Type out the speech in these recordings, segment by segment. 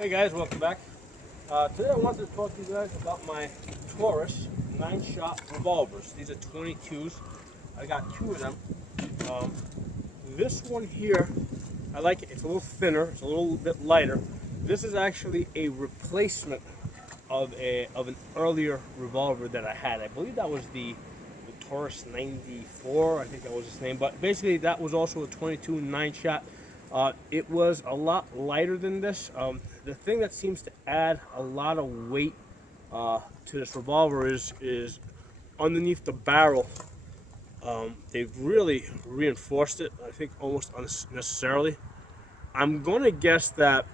Hey guys, welcome back. Today I wanted to talk to you guys about my Taurus 9-shot revolvers. These are 22s. I got two of them. Um, this one here, I like it. It's a little thinner. It's a little bit lighter. This is actually a replacement of an earlier revolver that I had. I believe that was the Taurus 94. I think that was its name. But basically, that was also a 22 9-shot. It was a lot lighter than this. The thing that seems to add a lot of weight to this revolver is underneath the barrel. They've really reinforced it, I think almost unnecessarily. I'm going to guess that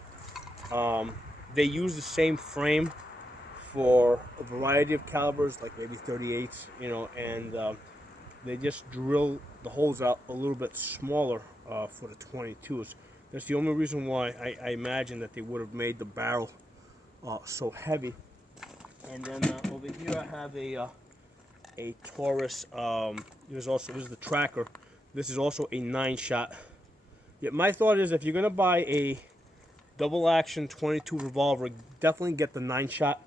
they use the same frame for a variety of calibers, like maybe 38s, and they just drill the holes out a little bit smaller for the 22s. That's the only reason why I imagine that they would have made the barrel so heavy. And then over here I have a Taurus. This is the tracker. This is also a 9-shot. Yeah, my thought is if you're gonna buy a double action 22 revolver, definitely get the 9-shot.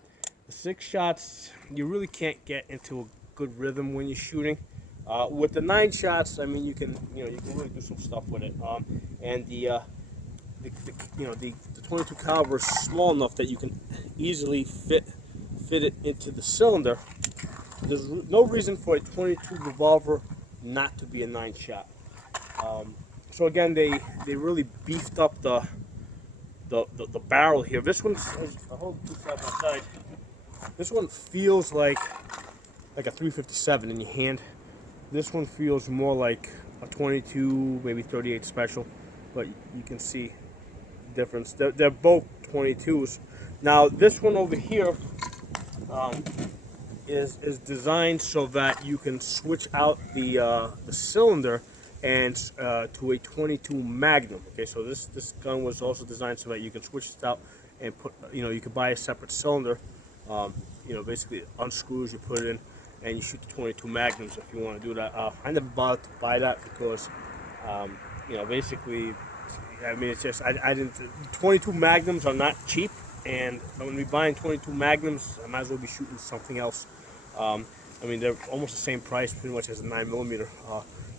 The 6 shots, you really can't get into a good rhythm when you're shooting. With the 9 shots, I mean, you can really do some stuff with it. And the 22 caliber is small enough that you can easily fit it into the cylinder. There's no reason for a 22 revolver not to be a 9-shot. So again, they really beefed up the barrel here. This one's, I hold two side by side. This one feels like a 357 in your hand. This one feels more like a 22, maybe 38 special, but you can see the difference. They're both 22s. Now this one over here is designed so that you can switch out the cylinder and to a 22 Magnum. Okay, so this gun was also designed so that you can switch it out and put, you could buy a separate cylinder. Basically unscrews, you put it in, and you shoot the 22 Magnums if you want to do that. I never bothered to buy that because, basically, I mean, it's just, I didn't, 22 Magnums are not cheap, and when we're buying 22 Magnums, I might as well be shooting something else. I mean, they're almost the same price pretty much as a 9mm,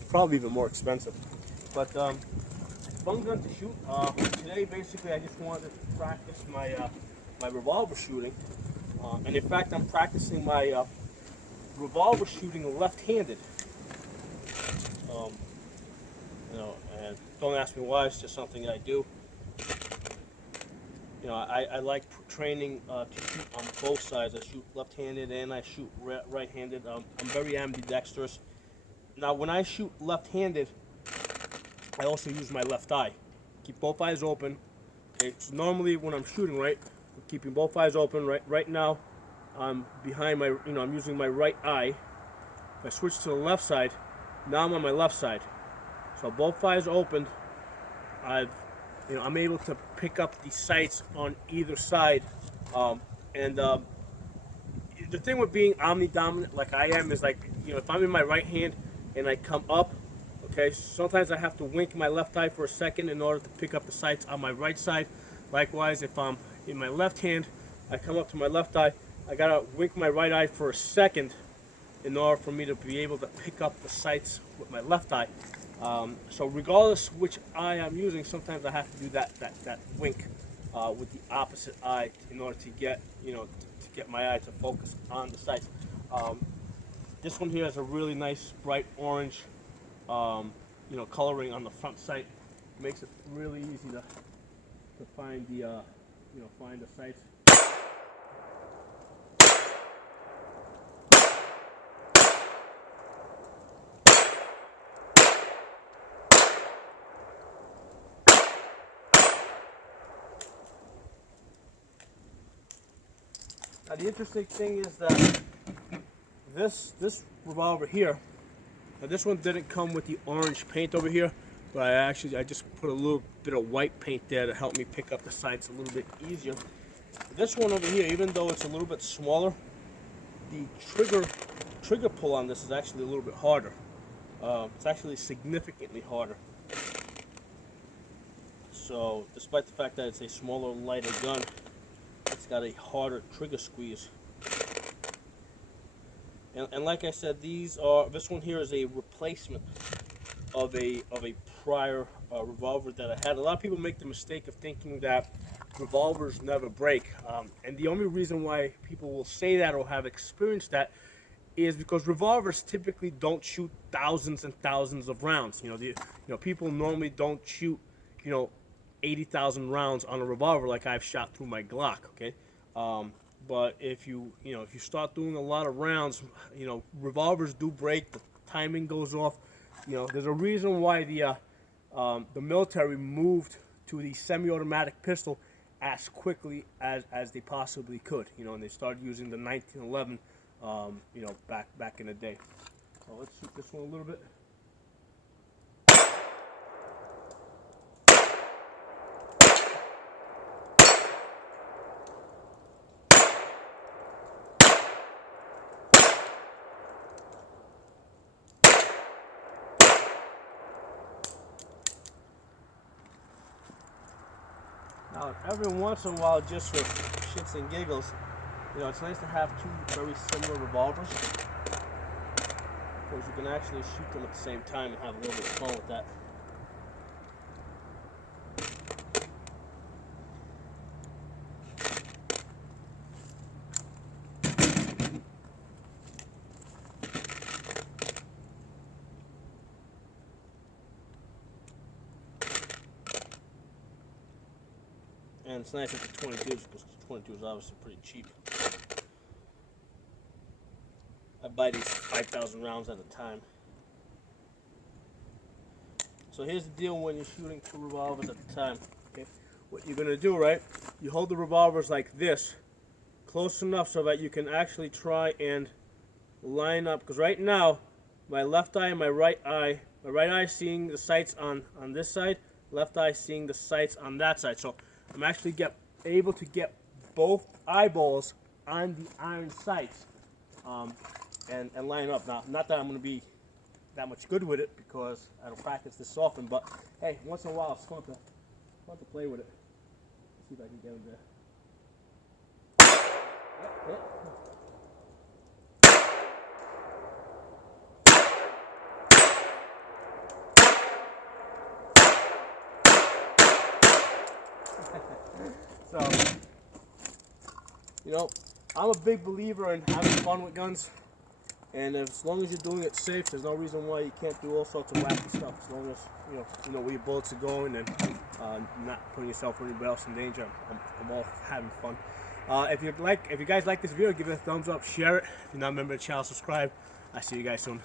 probably even more expensive. But fun gun to shoot. Today, basically, I just wanted to practice my revolver shooting. And in fact, I'm practicing my revolver shooting left-handed. And don't ask me why. It's just something that I do. I like training to shoot on both sides. I shoot left-handed and I shoot right-handed. I'm very ambidextrous. Now, when I shoot left-handed, I also use my left eye. Keep both eyes open. Okay, so normally when I'm shooting, right, I'm keeping both eyes open. Right now, I'm behind my, I'm using my right eye. If I switch to the left side, now I'm on my left side. So both eyes open. I'm able to pick up the sights on either side. The thing with being omnidominant like I am is, like, if I'm in my right hand and I come up, okay, sometimes I have to wink my left eye for a second in order to pick up the sights on my right side. Likewise, if I'm in my left hand, I come up to my left eye, I gotta wink my right eye for a second in order for me to be able to pick up the sights with my left eye. So regardless which eye I'm using, sometimes I have to do that wink with the opposite eye in order to get to get my eye to focus on the sights. This one here has a really nice bright orange coloring on the front sight. It makes it really easy to find the find the sights. Now the interesting thing is that this revolver here, now this one didn't come with the orange paint over here, but I just put a little bit of white paint there to help me pick up the sights a little bit easier. This one over here, even though it's a little bit smaller, the trigger pull on this is actually a little bit harder. It's actually significantly harder. So despite the fact that it's a smaller, lighter gun, it's got a harder trigger squeeze. And like I said, this one here is a replacement of a prior revolver that I had. A lot of people make the mistake of thinking that revolvers never break, and the only reason why people will say that or have experienced that is because revolvers typically don't shoot thousands and thousands of rounds. People normally don't shoot 80,000 rounds on a revolver like I've shot through my Glock. Okay. But if you start doing a lot of rounds, revolvers do break. The timing goes off. There's a reason why the military moved to the semi-automatic pistol as quickly as they possibly could. And they started using the 1911, back in the day. So let's shoot this one a little bit. Now, every once in a while, just for shits and giggles, it's nice to have two very similar revolvers, because you can actually shoot them at the same time and have a little bit of fun with that. And it's nice with the 22s, because the 22 is obviously pretty cheap. I buy these 5,000 rounds at a time. So here's the deal when you're shooting two revolvers at a time. Okay, what you're gonna do, right? You hold the revolvers like this, close enough so that you can actually try and line up. Because right now, my left eye and my right eye is seeing the sights on this side, left eye seeing the sights on that side. So I'm actually able to get both eyeballs on the iron sights, and line up. Now, not that I'm going to be that much good with it, because I don't practice this often, but hey, once in a while it's fun to play with it. Let's see if I can get him there. Yep. So, I'm a big believer in having fun with guns, and as long as you're doing it safe, there's no reason why you can't do all sorts of wacky stuff. As long as you know where your bullets are going, and not putting yourself or anybody else in danger. I'm all having fun. If you guys like this video, give it a thumbs up, share it. If you're not a member of the channel, subscribe. I'll see you guys soon.